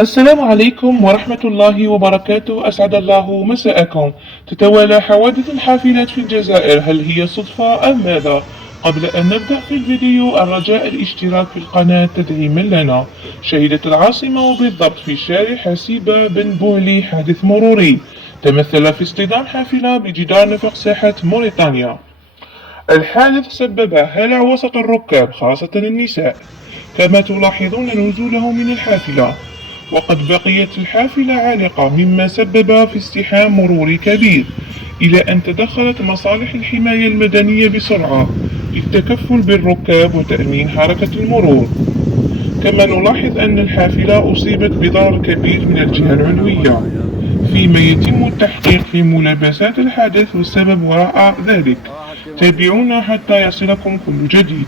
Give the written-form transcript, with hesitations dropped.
السلام عليكم ورحمة الله وبركاته، أسعد الله مساءكم. تتوالى حوادث الحافلات في الجزائر، هل هي صدفة أم ماذا؟ قبل أن نبدأ في الفيديو الرجاء الاشتراك في القناة تدعيما لنا. شهدت العاصمة وبالضبط في شارع حسيبة بن بوهلي حادث مروري تمثل في اصطدام حافلة بجدار نفق ساحة موريتانيا. الحادث سبب هلع وسط الركاب خاصة النساء، كما تلاحظون نزوله من الحافلة، وقد بقيت الحافلة عالقة مما سبب في ازدحام مروري كبير، إلى أن تدخلت مصالح الحماية المدنية بسرعة للتكفل بالركاب وتأمين حركة المرور. كما نلاحظ أن الحافلة أصيبت بضرر كبير من الجهة العلوية، فيما يتم التحقيق في ملابسات الحادث والسبب وراء ذلك. تابعونا حتى يصلكم كل جديد.